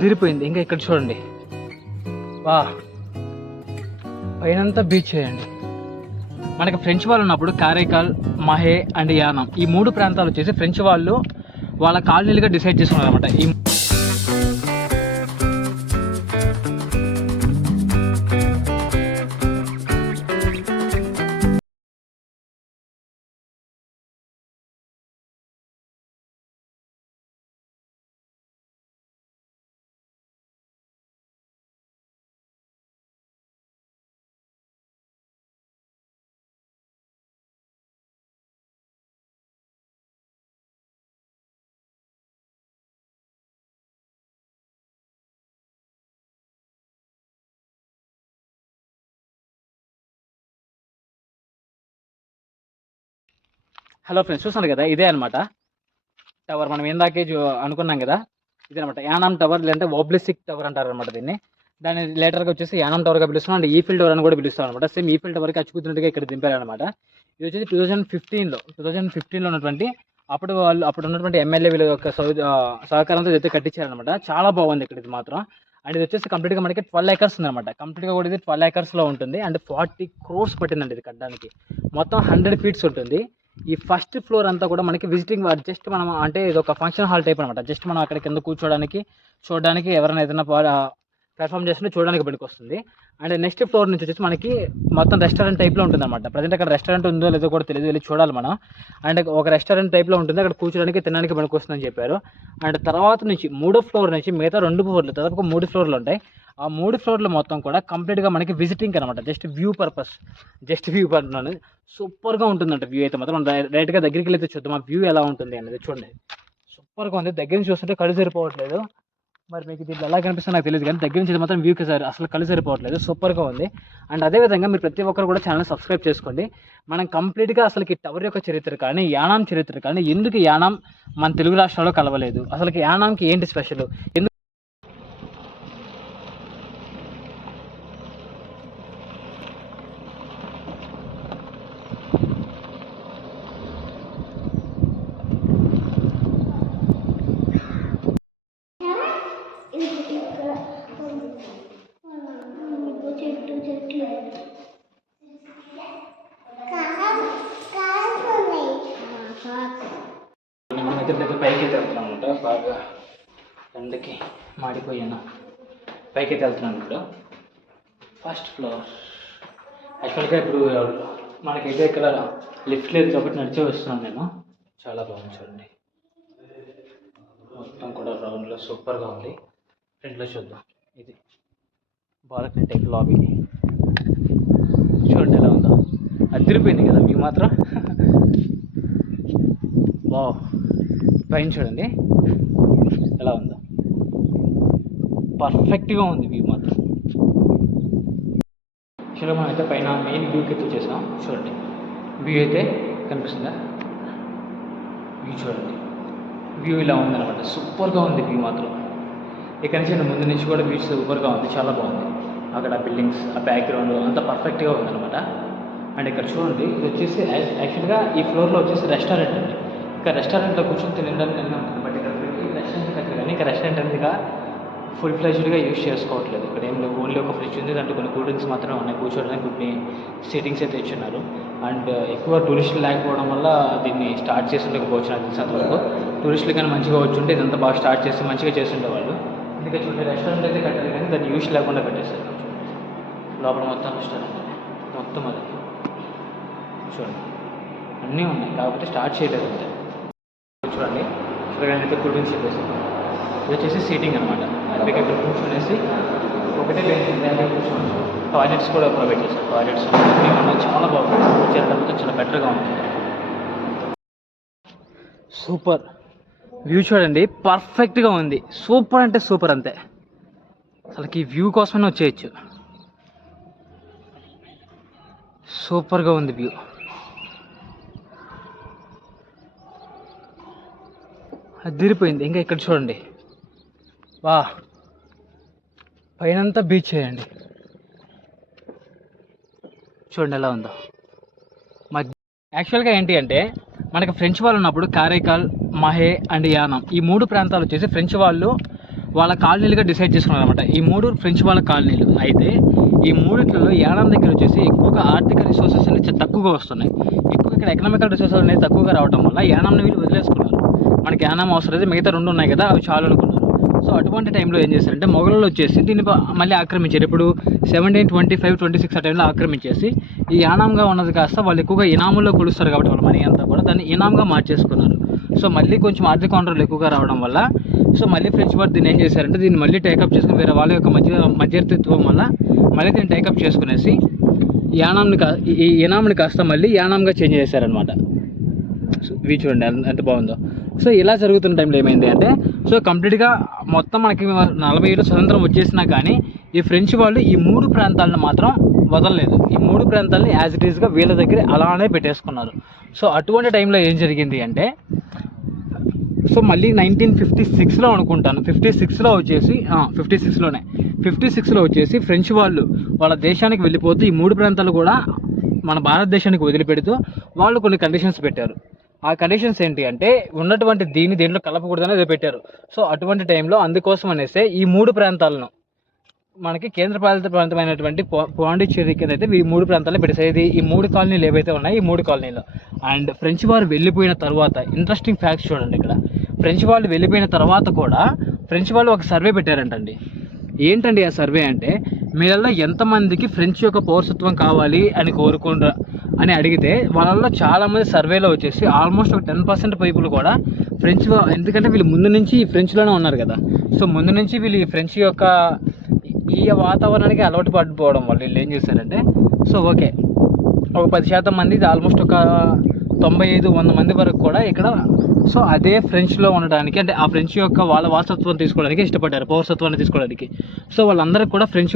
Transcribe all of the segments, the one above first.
అదిరిపోయింది. ఇంకా ఇక్కడ చూడండి, వా పైనంతా బీచ్ చేయండి. మనకి ఫ్రెంచ్ వాళ్ళు ఉన్నప్పుడు కారైకాల్, మహే అండ్ యానం ఈ 3 ప్రాంతాలు వచ్చేసి ఫ్రెంచ్ వాళ్ళు వాళ్ళ కాలనీలుగా డిసైడ్ చేసుకున్నారు అనమాట. హలో ఫ్రెండ్స్, చూస్తున్నారు కదా, ఇదే అనమాట టవర్. మనం ఇందాకే అనుకున్నాం కదా, ఇదే అనమాట యానాం టవర్, లేదంటే ఓబ్లిసిక్ టవర్ అంటారు అనమాట దీన్ని. దాన్ని లేటర్గా వచ్చేసి యానాం టవర్గా పిలుస్తాం, అండ్ ఈఫిల్ టవర్ అని కూడా పిలుస్తాం అనమాట. సేమ్ ఈఫిల్ టవర్కి అచ్చుకుతున్నట్టుగా ఇక్కడ దింపారనమాట. ఇది వచ్చేసి 2015లో ఉన్నటువంటి అప్పుడు ఉన్నటువంటి ఎమ్మెల్యే వీళ్ళ యొక్క సహకారంతో అయితే కట్టించారనమాట. చాలా బాగుంది ఇక్కడ ఇది మాత్రం. అండ్ ఇది వచ్చేసి కంప్లీట్గా మనకి 12 acres ఉందన్నమాట. కంప్లీట్గా కూడా ఇది 12 acresలో ఉంటుంది. అండ్ 40 crores పట్టిందండి ఇది కట్టడానికి. మొత్తం 100 feet ఉంటుంది. ఈ ఫస్ట్ ఫ్లోర్ అంతా కూడా మనకి విజిటింగ్, జస్ట్ మనం అంటే ఇది ఒక ఫంక్షన్ హాల్ టైప్ అనమాట. జస్ట్ మనం అక్కడ కింద కూర్చోడానికి, చూడడానికి, ఎవరైనా ఏదైనా పెర్ఫామ్ చేస్తుంటే చూడడానికి పనికి వస్తుంది. అండ్ నెక్స్ట్ ఫ్లోర్ నుంచి వచ్చేసి మనకి మొత్తం రెస్టారెంట్ టైప్లో ఉంటుంది అనమాట. ప్రజెంట్ అక్కడ రెస్టారెంట్ ఉందో లేదో కూడా తెలియదు, వెళ్ళి చూడాలి మనం. అండ్ ఒక రెస్టారెంట్ టైప్లో ఉంటుంది, అక్కడ కూర్చోడానికి, తినడానికి పనికి వస్తుందని చెప్పారు. అండ్ తర్వాత నుంచి 3వ ఫ్లోర్ నుంచి మిగతా 2 ఫ్లోర్లు, దాదాపు 3 ఫ్లోర్లు ఉంటాయి. ఆ 3 ఫ్లోర్లు మొత్తం కూడా కంప్లీట్గా మనకి విజిటింగ్ అనమాట. జస్ట్ వ్యూ పర్పస్ అంటున్నాను. సూపర్గా ఉంటుందంట వ్యూ అయితే మాత్రం. డైరెక్ట్గా దగ్గరికి వెళ్ళి చూద్దాం ఆ వ్యూ ఎలా ఉంటుంది అనేది. చూడండి, సూపర్గా ఉంది. దగ్గర నుంచి చూస్తుంటే కళ్ళు సరిపోవట్లేదు. మరి మీకు దీంట్లో ఎలా కనిపిస్తుందో నాకు తెలియదు, కానీ దగ్గర నుంచి మాత్రం వ్యూ అసలు కళ్ళు సరిపోవట్లేదు. సూపర్గా ఉంది. అండ్ అదేవిధంగా మీరు ప్రతి ఒక్కరు కూడా ఛానల్ సబ్స్క్రైబ్ చేసుకోండి. మనం కంప్లీట్గా అసలుకి టవర్ యొక్క చరిత్ర కానీ, యానాం చరిత్ర కానీ, ఎందుకు యానాం మన తెలుగు రాష్ట్రాల్లో కలవలేదు, అసలుకి యానాంకి ఏంటి స్పెషల్, పైకి అయితే వెళ్తున్నాం అనమాట. బాగా ఎండకి మాడిపోయాను. పైకి అయితే వెళ్తున్నాను ఇప్పుడు. First floor. యాక్చువల్గా ఇప్పుడు మనకైతే ఇక్కడ లిఫ్ట్ లేదు కాబట్టి నడిచే వస్తున్నాను నేను. చాలా బాగుంది చూడండి, మొత్తం కూడా రౌండ్లో సూపర్గా ఉంది. ఫ్రంట్లో చూద్దాం, ఇది బాల్కనీ టైప్ లాబీ. చూడండి ఎలా ఉందో, అదిరిపోయింది కదా వ్యూ మాత్రం. వావ్, పైన చూడండి ఎలా ఉందో, పర్ఫెక్ట్గా ఉంది వ్యూ మాత్రం. యాక్చువల్గా మనం అయితే పైన మెయిన్ వ్యూకి అయితే వచ్చేసాం. చూడండి వ్యూ అయితే కనిపిస్తుందా, వ్యూ చూడండి, వ్యూ ఇలా ఉందన్నమాట. సూపర్గా ఉంది వ్యూ మాత్రం. ఇక్కడ నుంచి ముందు నుంచి కూడా వ్యూ సూపర్గా ఉంది, చాలా బాగుంది. అక్కడ బిల్డింగ్స్, ఆ బ్యాక్గ్రౌండ్ అంతా పర్ఫెక్ట్గా ఉందన్నమాట. అండ్ ఇక్కడ చూడండి, ఇది వచ్చేసి యాక్చువల్గా ఈ ఫ్లోర్లో వచ్చేసి రెస్టారెంట్ అండి. ఇక్కడ రెస్టారెంట్లో కూర్చొని తినడానికి ఉంటుంది. బట్ ఇక్కడ రెస్టారెంట్ కట్టారు, కానీ ఇక్కడ రెస్టారెంట్ అనేది ఫుల్ ఫ్లెజ్డ్గా యూజ్ చేసుకోవట్లేదు. ఇక్కడ ఏం లేవు, ఓన్లీ ఒక ఫ్రిడ్జ్ ఉంది, దాంట్లో కొన్ని కూల్ డ్రింక్స్ మాత్రమే ఉన్నాయి. కూర్చోడానికి కొన్ని సిట్టింగ్స్ అయితే ఇచ్చున్నారు. అండ్ ఎక్కువ టూరిస్టులు లేకపోవడం వల్ల దీన్ని స్టార్ట్ చేసి ఉండకపోవచ్చు నాకు తెలిసినంతవరకు. టూరిస్టులు కానీ మంచిగా వచ్చుంటే ఇదంతా బాగా స్టార్ట్ చేసి మంచిగా చేస్తుండేవాళ్ళు. అందుకే చూడండి, రెస్టారెంట్ అయితే కట్టారు, కానీ దాన్ని యూజ్ లేకుండా కట్టేశారు. లోపల మొత్తం రెస్టారెంట్ మొత్తం అది చూడండి, అన్నీ ఉన్నాయి, కాకపోతే స్టార్ట్ చేయలేదు అంతే. చూడండి, అయితే కూల్ డ్రింక్స్ చెప్పేసి ఇది వచ్చేసి సీటింగ్ అనమాట. మీకు ఇక్కడ కూర్చొనేసి ఒకటే బెంచ్ కూర్చోవచ్చు. టాయిలెట్స్ కూడా ప్రొవైడ్ చేస్తారు. టాయిలెట్స్ చాలా బాగుంది, వచ్చేటప్పుడు చాలా బెటర్గా ఉంటుంది. సూపర్ వ్యూ చూడండి, పర్ఫెక్ట్గా ఉంది. సూపర్ అంటే సూపర్ అంతే. అసలుకి ఈ వ్యూ కోసమే వచ్చేయచ్చు. సూపర్గా ఉంది వ్యూ. అదిరిపోయింది. ఇంకా ఇక్కడ చూడండి, వా పైనంతా బీచ్ చేయండి. చూడండి ఎలా ఉందో. యాక్చువల్గా ఏంటి అంటే మనకి ఫ్రెంచ్ వాళ్ళు ఉన్నప్పుడు కారైకాల్, మహే అండ్ యానం ఈ 3 ప్రాంతాలు వచ్చేసి ఫ్రెంచ్ వాళ్ళు వాళ్ళ కాలనీలుగా డిసైడ్ చేసుకున్నారు అనమాట. ఈ 3 ఫ్రెంచ్ వాళ్ళ కాలనీలు. అయితే ఈ మూడిట్లలో యానాం దగ్గర వచ్చేసి ఎక్కువగా ఆర్థిక రిసోర్సెస్ అనేది తక్కువగా వస్తున్నాయి. ఎక్కువ ఇక్కడ ఎకనామికల్ రిసోర్సెస్ అనేది తక్కువగా రావడం వల్ల యానాంని వీళ్ళు వదిలేసుకున్నారు. మనకి యానాం అవసరం అయితే మిగతా 2 ఉన్నాయి కదా, అవి చాలు అనుకున్నారు. సో అటువంటి టైంలో ఏం చేశారంటే మొఘలులు వచ్చేసి దీన్ని మళ్ళీ ఆక్రమించారు. ఇప్పుడు 1725, 26 ఆ టైంలో ఆక్రమించేసి ఈ యానాంగా ఉన్నది కాస్త వాళ్ళు ఎక్కువగా ఇనాముల్లో కొలుస్తారు కాబట్టి వాళ్ళ మనీ అంతా కూడా దాన్ని ఇనాంగా మార్చేసుకున్నారు. సో మళ్ళీ కొంచెం ఆర్థిక వనరులు ఎక్కువగా రావడం వల్ల సో మళ్ళీ ఫ్రెంచ్ వారు దీన్ని ఏం చేశారంటే దీన్ని మళ్ళీ టేకప్ చేసుకుని వేరే వాళ్ళ యొక్క మధ్యవర్తిత్వం వల్ల మళ్ళీ దీన్ని టేకప్ చేసుకునేసి ఈ ఇనాంని కాస్త మళ్ళీ యానాంగా చేంజ్ చేశారనమాట. సో ఇవి చూడండి ఎంత బాగుందో. సో ఇలా జరుగుతున్న టైంలో ఏమైంది అంటే సో కంప్లీట్గా మొత్తం మనకి 40 ఏళ్ళు స్వతంత్రం వచ్చేసినా కానీ ఈ ఫ్రెంచ్ వాళ్ళు ఈ 3 ప్రాంతాలను మాత్రం వదలలేదు. ఈ 3 ప్రాంతాలని యాజ్ ఇట్ ఈస్గా వీళ్ళ దగ్గర అలానే పెట్టేసుకున్నారు. సో అటువంటి టైంలో ఏం జరిగింది అంటే సో మళ్ళీ 1956లో అనుకుంటాను, 56లో వచ్చేసి 56లో వచ్చేసి ఫ్రెంచ్ వాళ్ళు వాళ్ళ దేశానికి వెళ్ళిపోతూ ఈ 3 ప్రాంతాలు కూడా మన భారతదేశానికి వదిలిపెడుతూ వాళ్ళు కొన్ని కండిషన్స్ పెట్టారు. ఆ కండిషన్స్ ఏంటి అంటే ఉన్నటువంటి దీంట్లో కలపకూడదని ఏదో పెట్టారు. సో అటువంటి టైంలో అందుకోసం అనేసి ఈ 3 ప్రాంతాలను మనకి కేంద్రపాలిత ప్రాంతమైనటువంటి పాండిచ్చేరికి అయితే ఈ 3 ప్రాంతాలను పెట్టేసేది. ఈ 3 కాలనీలు ఏవైతే ఉన్నాయో ఈ 3 కాలనీలు. అండ్ ఫ్రెంచ్ వారు వెళ్ళిపోయిన తర్వాత ఇంట్రెస్టింగ్ ఫ్యాక్ట్స్ చూడండి. ఇక్కడ ఫ్రెంచ్ వాళ్ళు వెళ్ళిపోయిన తర్వాత కూడా ఫ్రెంచ్ వాళ్ళు ఒక సర్వే పెట్టారంటండి. ఏంటండి ఆ సర్వే అంటే మీరల్లో ఎంతమందికి ఫ్రెంచ్ యొక్క పౌరసత్వం కావాలి అని కోరుకుంటారు అని అడిగితే వాళ్ళల్లో చాలామంది సర్వేలో వచ్చేసి ఆల్మోస్ట్ ఒక 10% పీపుల్ కూడా ఫ్రెంచ్, ఎందుకంటే వీళ్ళు ముందు నుంచి ఫ్రెంచ్లోనే ఉన్నారు కదా. సో ముందు నుంచి వీళ్ళు ఈ ఫ్రెంచ్ యొక్క ఈ వాతావరణానికి అలవాటు పడిపోవడం వల్ల వీళ్ళు ఏం చేశారంటే సో ఓకే ఒక 10% మంది, ఆల్మోస్ట్ ఒక 95-100 మంది వరకు కూడా ఇక్కడ సో అదే ఫ్రెంచ్లో ఉండడానికి అంటే ఆ ఫ్రెంచ్ యొక్క వాళ్ళ వారసత్వం తీసుకోవడానికి ఇష్టపడ్డారు, పౌరసత్వాన్ని తీసుకోవడానికి. సో వాళ్ళందరికీ కూడా ఫ్రెంచ్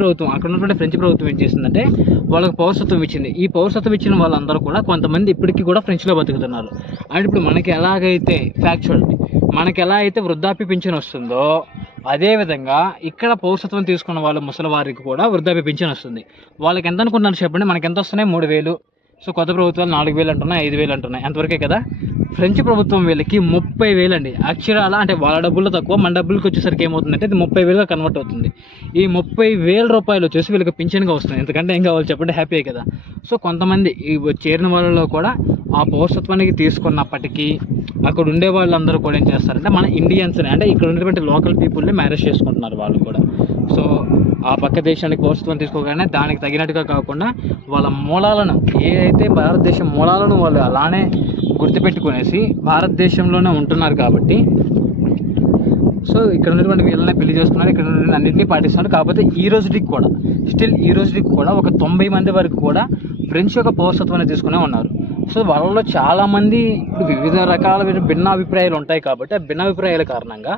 ప్రభుత్వం, అక్కడ ఉన్నటువంటి ఫ్రెంచ్ ప్రభుత్వం ఏం చేసిందంటే వాళ్ళకి పౌరసత్వం ఇచ్చింది. ఈ పౌరసత్వం ఇచ్చిన వాళ్ళందరూ కూడా కొంతమంది ఇప్పటికీ కూడా ఫ్రెంచ్లో బతుకుతున్నారు. అండ్ ఇప్పుడు మనకి ఎలాగైతే ఫ్యాక్ట్ చూడండి, మనకి ఎలా అయితే వృద్ధాప్య పింఛన్ వస్తుందో అదేవిధంగా ఇక్కడ పౌరసత్వం తీసుకున్న వాళ్ళ ముసలి వారికి కూడా వృద్ధాప్య పింఛన్ వస్తుంది. వాళ్ళకి ఎంత అనుకుంటున్నారు చెప్పండి? మనకి ఎంత వస్తున్నాయి? 3,000. సో కొత్త ప్రభుత్వాలు 4,000 అంటున్నాయి, 5,000 అంటున్నాయి. అంతవరకే కదా. ఫ్రెంచ్ ప్రభుత్వం వీళ్ళకి 30,000 అండి. అక్షరాల అంటే వాళ్ళ డబ్బుల్లో తక్కువ, మన డబ్బులకి వచ్చేసరికి ఏమవుతుందంటే ఇది 30,000గా కన్వర్ట్ అవుతుంది. ఈ 30,000 రూపాయలు వచ్చేసి వీళ్ళకి పింఛన్గా వస్తుంది. ఎందుకంటే ఏం కావాలి చెప్పండి, హ్యాపీ కదా. సో కొంతమంది ఈ చేరిన వాళ్ళలో కూడా ఆ పౌరసత్వానికి తీసుకున్నప్పటికీ అక్కడ ఉండే వాళ్ళందరూ కూడా ఏం చేస్తారంటే మన ఇండియన్స్ని అంటే ఇక్కడ ఉన్నటువంటి లోకల్ పీపుల్ని మ్యారేజ్ చేసుకుంటున్నారు వాళ్ళు కూడా. సో ఆ పక్క దేశానికి పౌరసత్వం తీసుకోగానే దానికి తగినట్టుగా కాకుండా వాళ్ళ మూలాలను, ఏదైతే భారతదేశం మూలాలను వాళ్ళు అలానే గుర్తుపెట్టుకునేసి భారతదేశంలోనే ఉంటున్నారు కాబట్టి సో ఇక్కడ ఉన్నటువంటి వీళ్ళనే పెళ్లి చేసుకున్నారు, ఇక్కడ ఉన్న అన్నింటినీ పాటిస్తున్నారు. కాకపోతే ఈ రోజుకి కూడా ఒక 90 మంది వరకు కూడా ఫ్రెంచ్ యొక్క పౌరసత్వాన్ని తీసుకునే ఉన్నారు. సో వాళ్ళలో చాలామంది ఇప్పుడు వివిధ రకాల భిన్నాభిప్రాయాలు ఉంటాయి కాబట్టి ఆ భిన్నాభిప్రాయాల కారణంగా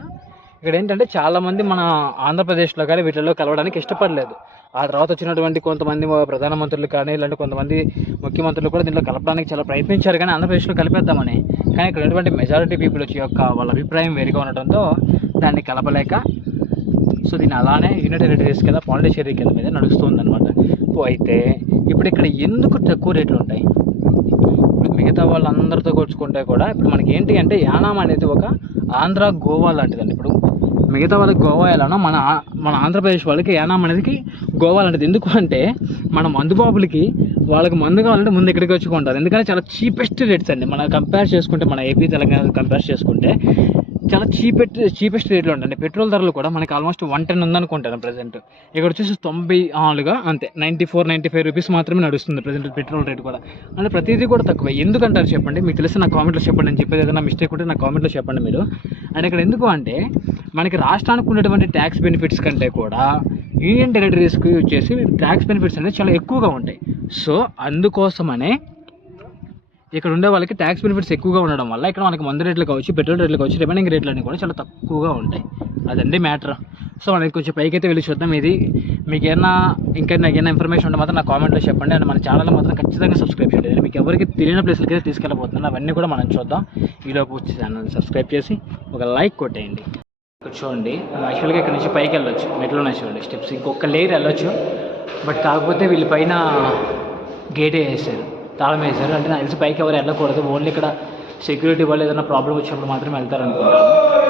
ఇక్కడ ఏంటంటే చాలామంది మన ఆంధ్రప్రదేశ్లో కానీ వీటిల్లో కలవడానికి ఇష్టపడలేదు. ఆ తర్వాత వచ్చినటువంటి కొంతమంది ప్రధానమంత్రులు కానీ ఇలాంటి కొంతమంది ముఖ్యమంత్రులు కూడా దీంట్లో కలపడానికి చాలా ప్రయత్నించారు, కానీ ఆంధ్రప్రదేశ్లో కలిపేద్దామని. కానీ ఇక్కడ ఉన్నటువంటి మెజారిటీ పీపుల్ వాళ్ళ అభిప్రాయం వేరుగా ఉండటంతో దాన్ని కలపలేక సో దీన్ని అలానే యూనియన్ టెరిటరీస్ కింద పాండిచ్చేరి కింద మీద నడుస్తుందన్నమాట. అయితే ఇప్పుడు ఇక్కడ ఎందుకు తక్కువ రేట్లు ఉంటాయి? ఇప్పుడు మిగతా వాళ్ళందరితో కూర్చుకుంటే కూడా ఇప్పుడు మనకి ఏంటి అంటే యానాం అనేది ఒక ఆంధ్ర గోవా లాంటిదండి. ఇప్పుడు మిగతా వాళ్ళకి గోవా ఎలానో మన ఆంధ్రప్రదేశ్ వాళ్ళకి యానాం అనేది గోవా లాంటిది. ఎందుకు అంటే మన మందుబాబులకి వాళ్ళకి మందు కావాలంటే ముందు ఇక్కడికి వచ్చి కొంటారు. ఎందుకంటే చాలా చీపెస్ట్ రేట్స్ అండి. మనం కంపేర్ చేసుకుంటే మన ఏపీ తెలంగాణ కంపేర్ చేసుకుంటే చాలా చీపెస్ట్ రేట్లో ఉంటుంది. పెట్రోల్ ధరలు కూడా మనకి ఆల్మోస్ట్ 110 ఉందనుకుంటాను ప్రజెంట్. ఇక్కడ వచ్చేసి 94గా అంతే, 95 రూపీస్ మాత్రమే నడుస్తుంది ప్రజెంట్ పెట్రోల్ రేట్ కూడా. అంటే ప్రతిదీ కూడా తక్కువే. ఎందుకంటారు చెప్పండి? మీకు తెలిసి నా కామెంట్లో చెప్పండి. నేను చెప్పేది ఏదైనా మిస్టేక్ ఉంటే నా కామెంట్లో చెప్పండి మీరు. అండ్ ఇక్కడ ఎందుకు అంటే మనకి రాష్ట్రానికి ఉన్నటువంటి ట్యాక్స్ బెనిఫిట్స్ కంటే కూడా యూనియన్ టెరిటరీస్కి వచ్చేసి ట్యాక్స్ బెనిఫిట్స్ అనేది చాలా ఎక్కువగా ఉంటాయి. సో అందుకోసమనే ఇక్కడ ఉండే వాళ్ళకి ట్యాక్స్ బెనిఫిట్స్ ఎక్కువగా ఉండడం వల్ల ఇక్కడ మనకి మందు రేట్లు కావచ్చు, పెట్రోల్ రేట్లు కావచ్చు, రిమైనింగ్ రేట్లు అన్నీ కూడా చాలా తక్కువగా ఉంటాయి. అదండి మ్యాటర్. సో మనకి కొంచెం పైకి అయితే వెళ్ళి చూద్దాం. ఇది మీకు ఏమైనా ఇన్ఫర్మేషన్ ఉంటే మాత్రం నా కామెంట్లో చెప్పండి. అండ్ మన ఛానల్ మాత్రం ఖచ్చితంగా సబ్స్క్రైబ్ చేయండి. మీకు ఎవరికి తెలియని ప్లేస్లకి అయితే తీసుకెళ్ళబోతున్నాను, అవన్నీ కూడా మనం చూద్దాం. ఈలోపు ఛానల్ సబ్స్క్రైబ్ చేసి ఒక లైక్ కొట్టేయండి. ఇక్కడ చూడండి, యాక్చువల్గా ఇక్కడ నుంచి పైకి వెళ్ళొచ్చు, మెట్లు ఉన్నాయి చూడండి, స్టెప్స్ ఇంకొక లేయర్ వెళ్ళొచ్చు. బట్ కాకపోతే వీళ్ళ పైన గేటే వేసారు, తాళం వేశారు. అంటే నాకు తెలిసి పైకి ఎవరు వెళ్ళకూడదు, ఓన్లీ ఇక్కడ సెక్యూరిటీ వాళ్ళు ఏదైనా ప్రాబ్లం వచ్చినప్పుడు మాత్రమే వెళ్తారు అనుకుంటాను.